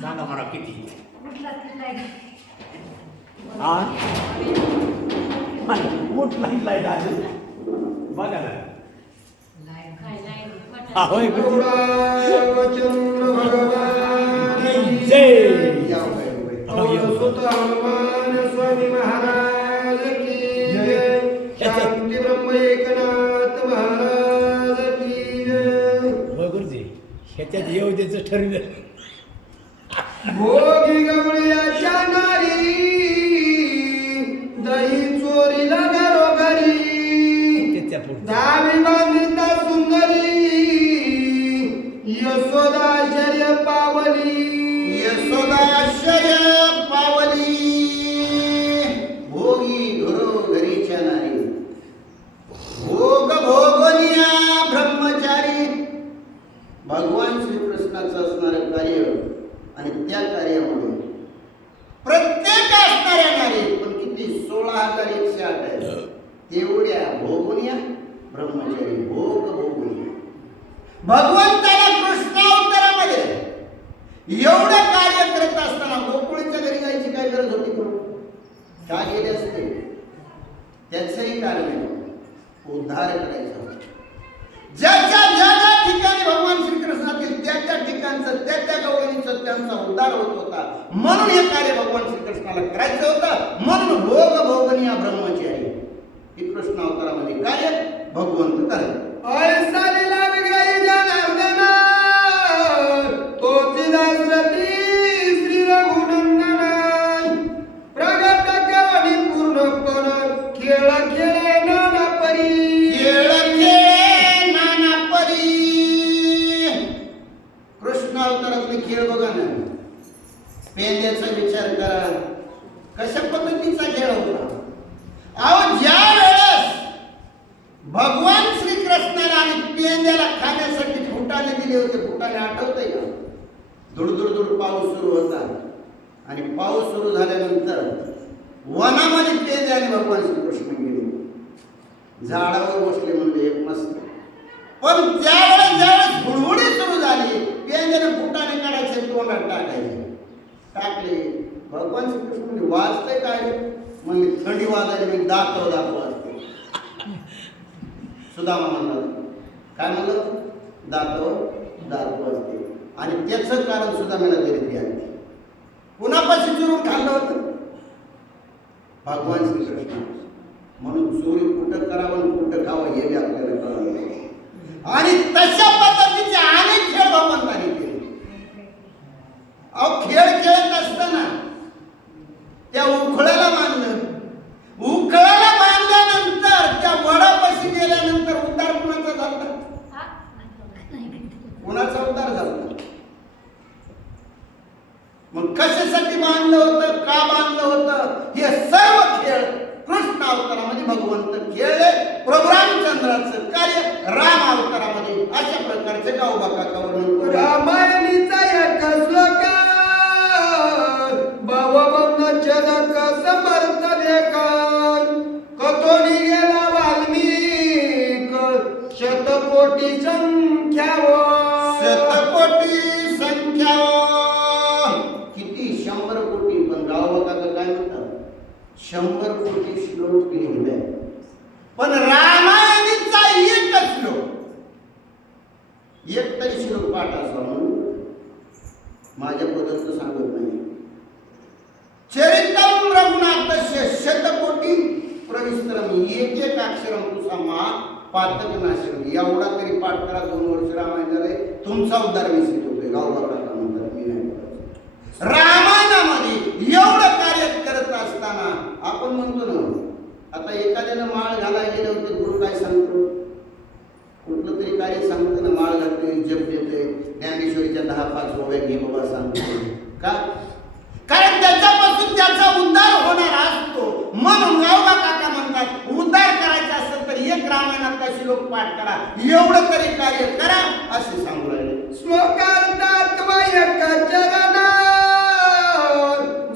सांगा मला किती मोठ लाईट लाईट आली बघा ना चंद्र भगवान हनुमान स्वामी महाराज की जय शांती ब्रह्म एकनाथ महाराज की जय गुरुजी ह्याच्यात येऊ द्यायचं ठरलं भोगी गवळ्याच्या नारी दही चोरीला घरोघरी दावी बांधिता सुंदरी यशोदाश्चर्य पावली यशोदाश्चर्य पावली भोगी घरोघरीच्या नारी भोग भोगनिया ब्रह्मचारी भगवान श्रीकृष्णाचं असणारं कार्य आणि त्या कार्यामध्ये प्रत्येक असणाऱ्या नारी पण किती 16,108 आहे तेवढ्या भोगुनिया ब्रह्मचारी भोग भोगुनिया भगवंताला कृष्णावतारामध्ये एवढं कार्य करत असताना गोकुळीच्या घरी जायची काय गरज होती करू का गेले असते त्याचंही कारण आहे उद्धार करायचा ज्या ठिकाणी भगवान श्रीकृष्णातील त्या ठिकाणचं त्या गवळणीचं त्यांचा उद्धार होत होता म्हणून हे कार्य भगवान श्रीकृष्णाला करायचं होतं म्हणून भोग भोगनिया ब्रह्मचारी हे कृष्ण अवतारामध्ये कार्य भगवंत करत ऐसा लीला विग्रही जनार्दन तोची दासरथी श्री रघुनंदन प्रगट कवनी पूर्णपण खेळ खेळे नाना परी खेळ खेळे नाना परी कृष्ण अवतारातले खेळ बघा ना पेंद्याचा विचार करा कशा पद्धतीचा खेळ होता अहो ज्या वेळेस भगवान श्रीकृष्णाला आणि पेंद्याला खाण्यासाठी फुटाने दिले होते फुटाने आठवतंय का दुडदुड पाऊस सुरू होता आणि पाऊस सुरू झाल्यानंतर वनामध्ये पेंद्याने भगवान श्रीकृष्ण गेले झाडावर बसले म्हणजे एक मस्त पण त्यावेळेस ज्यावेळेस हुडहुडी सुरू झाली पेंद्याने फुटाने काढायचे तोंडात टाकायचे टाकले भगवान श्रीकृष्ण म्हणजे वाजतंय काय म्हणजे थंडी वाजायला मी दाखव असते सुदामा म्हणतात काय म्हणलं दाखव असते आणि त्याचं कारण सुदामाला तरी आले कुणापाशी चोरून खाल्लं होतं भगवान श्रीकृष्ण म्हणून चोरी कुठं करावं कुठं खावं हे बी आपल्याला कळलं आणि तशा पद्धतीचे अनेक खेळ भगवंताने केले अहो खेळ खेळत असताना त्या उखळाला बांधलं उखळाला बांधल्यानंतर त्या वडापाशी गेल्यानंतर उद्धार कुणाचा झाला कुणाचा उद्धार झाला मग कशासाठी बांधलं होतं का बांधलं होतं हे सर्व खेळ कृष्ण अवतारामध्ये भगवंत खेळले प्रभू रामचंद्राचं कार्य राम अवतारामध्ये अशा प्रकारचे गावबाका वर्णन रामायणीचा एक श्लोक भवबंध जनक समर्थ लेखन कथोनी गेला वाल्मिक शतकोटी संख्या शतकोटी संख्या किती 100 कोटी पण गावबाका काय म्हणतात 100 कोटी श्लोक लिहिले पण रामायणीचा एक श्लोक एक तरी श्लोक पाठ असावा म्हणून माझ्या पदार्थ सांगत नाही चरितम रघुनाथस्य शतकोटी प्रविस्तरम एक अक्षरम तुझा मा पातक नाशरम एवढा तरी पाठ करा 2 वर्ष रामायण झाले तुमचा उद्धार निश्चित होते गावबाका म्हणतात मी नाही करायचं रामायणामध्ये एवढं कार्य करत असताना आपण म्हणतो ना आता एखाद्यानं माळ घालायला गेले होते गुरु काय सांगतो कुठलं तरी कार्य सांगतो ना माळ घालते जप देते ज्ञानेश्वरीच्या 10-5 ओव्या घे बाबा सांगतो का कारण त्याच्यापासून त्याचा उद्धार होणार असतो म्हणून गावबा काका म्हणतात उद्धार करायचा असेल तर एक रामायणातला श्लोक पाठ करा एवढं तरी कार्य करा असे सांगू राहिले श्लोकार्धात एक चरण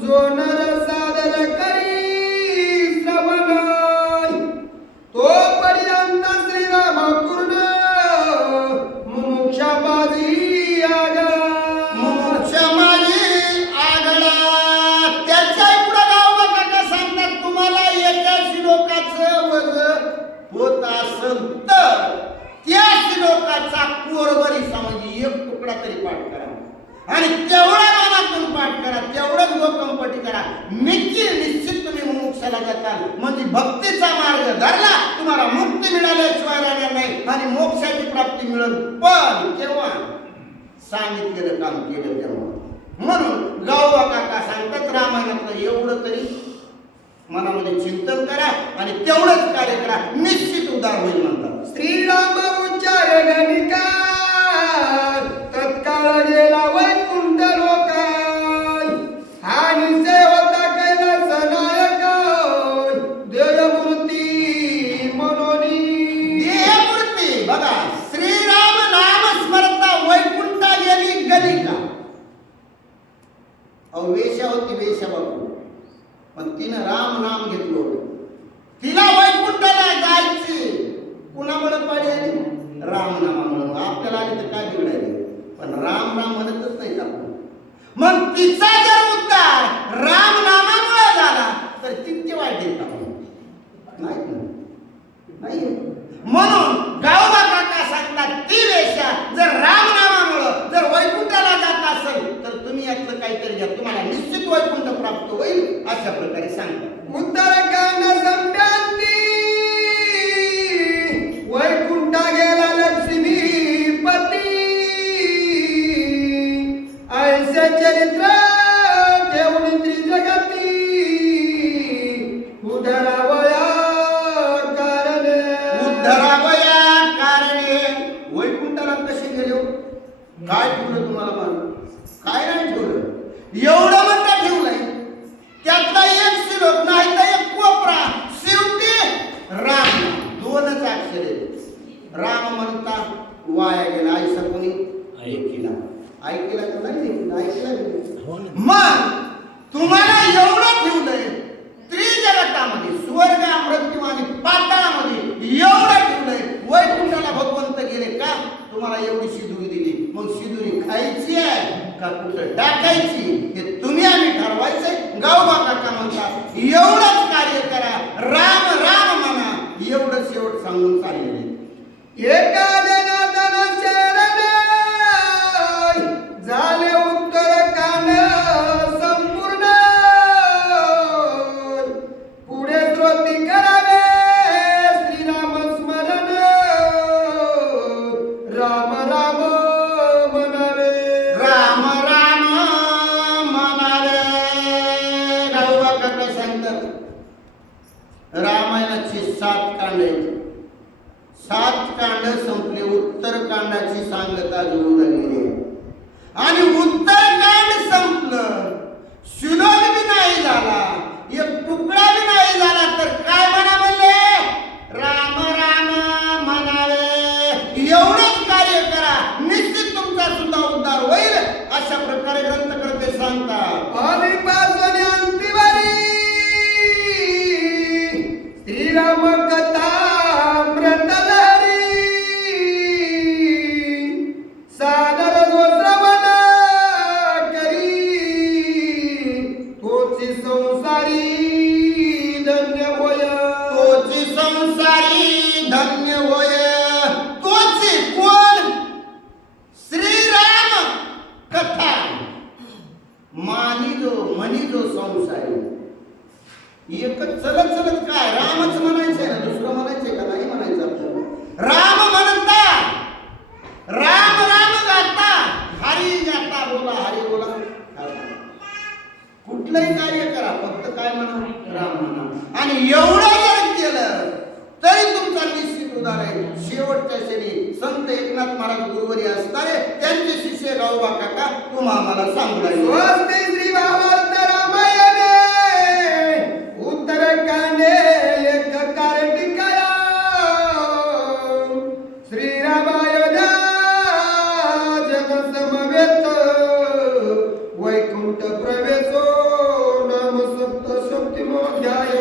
जो नर सादर करी श्रवण कोरभरीचा म्हणजे एक तुकडा तरी पाठ करा आणि तेवढा मनातून पाठ करा, तेवढंच गोकंपटी करा. निश्चित तुम्ही मोक्षाला जाताल. म्हणजे भक्तीचा मार्ग धरला तुम्हाला मुक्ती मिळाल्याशिवाय राहणार नाही आणि मोक्षाची प्राप्ती मिळेल. पण केव्हा सांगितलेलं काम केलं तेव्हा. म्हणून गावबा काका सांगतात रामायणातलं एवढं तरी मनामध्ये चिंतन करा आणि तेवढंच कार्य करा, निश्चित उद्धार होईल म्हणतात. श्रीराम उच्चार गणिका तत्काळ गेला वैकुंठ लोकाय आणि सेवता कैलास नायक देवमूर्ती मनोनी. देवमूर्ती बघा, श्रीराम नाम स्मरता वैकुंठा गेली गणिका. अहो वेश्या होती वेश्या बापू, पण तिनं राम नाम घेतलं होतं. तिला वैकुंठाला जायची कुणामुळे पाळी आली? राम नामामुळे. आपल्याला आली तर काय बिघडायला, पण राम नाम म्हणतच नाही आपण. मग तिचा जर उद्धार राम नामामुळे झाला तर तितके वाईट येत नाही. म्हणून गावबा काका सांगतात ती वेश्या जर राम नामामुळे जर वैकुंठाला जात असेल तर तुम्ही यातलं काहीतरी घ्या, तुम्हाला निश्चित वैकुंठ प्राप्त होईल अशा प्रकारे सांगतात. उत्तरकांड संप्रांती वैकुंठ गेला लक्ष्मीपती ऐसे चरित्र ठेवून त्रिजगती उद्धरावया कारणे. वैकुंठाला कसे गेलो? काय ठेवलं तुम्हाला? काय नाही ठेवलं, एवढं म्हणता ठेवलंय. त्यातला एक श्लोक नाही तर एक कोपरा, शेवटी राम. दोनच अक्षरे. राम म्हणता वाया गेला. आईसा कोणी ऐकला का नाही ऐकला. मग तुम्हाला एवढं ठेवलंय त्रिजगतामध्ये, स्वर्ग मृत्यू आणि पाताळामध्ये एवढं ठेवलंय. वैकुंठाला भगवंत गेले का? तुम्हाला एवढी शिदुरी दिली, मग शिदुरी खायची आहे का कुठं टाकायची हे तुम्ही आम्ही ठरवायचंय. गावबा काका म्हणतात एवढंच कार्य करा, राम राम म्हणा, एवढंच शेवट सांगून चाललेले. एका जनार्दन शरण झाले उत्तरकांड संपूर्ण पुढे श्रोती करावे श्रीराम स्मरण राम राम म्हणावे. राम राम म्हणावे. गावबा काका सांगतात रामायणाची 7 कांड आहेत. 7 कांड संपले, उत्तर कांडाची सांगता जोडून आलेली आहे. आणि उत्तरकांड संपलं, श्लोक बी नाही झाला, एक तुकडा बी नाही झाला तर काय म्हणा म्हणले? राम राम म्हणावे. एवढंच कार्य करा, निश्चित तुमचा सुद्धा उद्धार होईल अशा प्रकारे ग्रंथकर्ते सांगतात. आधीपासून अंतिवारी श्रीराम कथा अमृतधारी सादर गोश्रवण करी तोची संसारी धन्य होय. तोची संसारी धन्य होय. तोची कोण? श्रीराम कथा मानिजो संसारी. एकच चलत काय रामच म्हणायचंय ना, दुसरं म्हणायचंय का? नाही म्हणायचं आपल्याला. राम म्हणता, राम राम गाता, हरी गाता, बोला हरी बोला. कुठलंही कार्य करा, फक्त काय म्हणा? राम म्हणा. आणि एवढं जर केलं तरी तुमचा निश्चित उद्धार आहे. शेवटच्या क्षणी संत एकनाथ महाराज गुरुवरी असणारे त्यांचे शिष्य गावबा काका तुम्हा आम्हाला सांगू लागले. स्वस्ति श्री भावार्थ रामायणे उत्तरकांडे एक कार्तिकाया श्रीरामायणा जगसमवेत वैकुंठ प्रवेशो नाम सप्तशतीमोऽध्याय.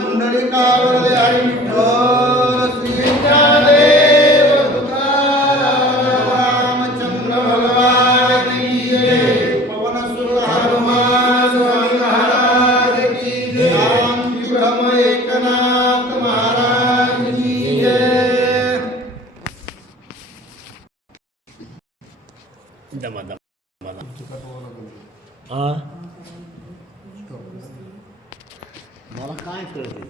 पुंडलिकावरदे हरी विठ्ठल श्री विद्यादेव तुकाराम रामचंद्र भगवान की जय. पवन सुत हनुमान स्वामी महाराज की जय. शांती ब्रह्म एकनाथ महाराज की जय. मला काय कळते